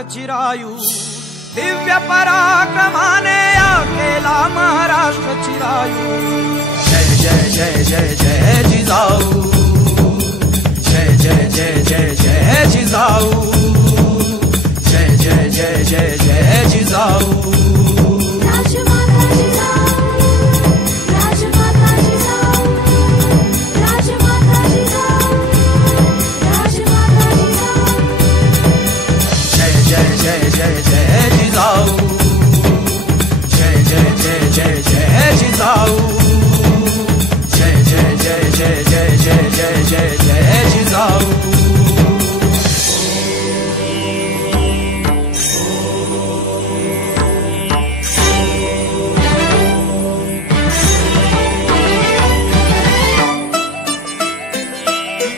महाराष्ट्र चिरायू, दिव्य पराक्रमाने या केला महाराष्ट्र चिरायू। जय जय जय जय जय जिजाऊ, जय जय जय जय जय जिजाऊ, जय जय जय जय जय जिजाऊ। जय जय जय जय जय जय जय जय जिजाऊ।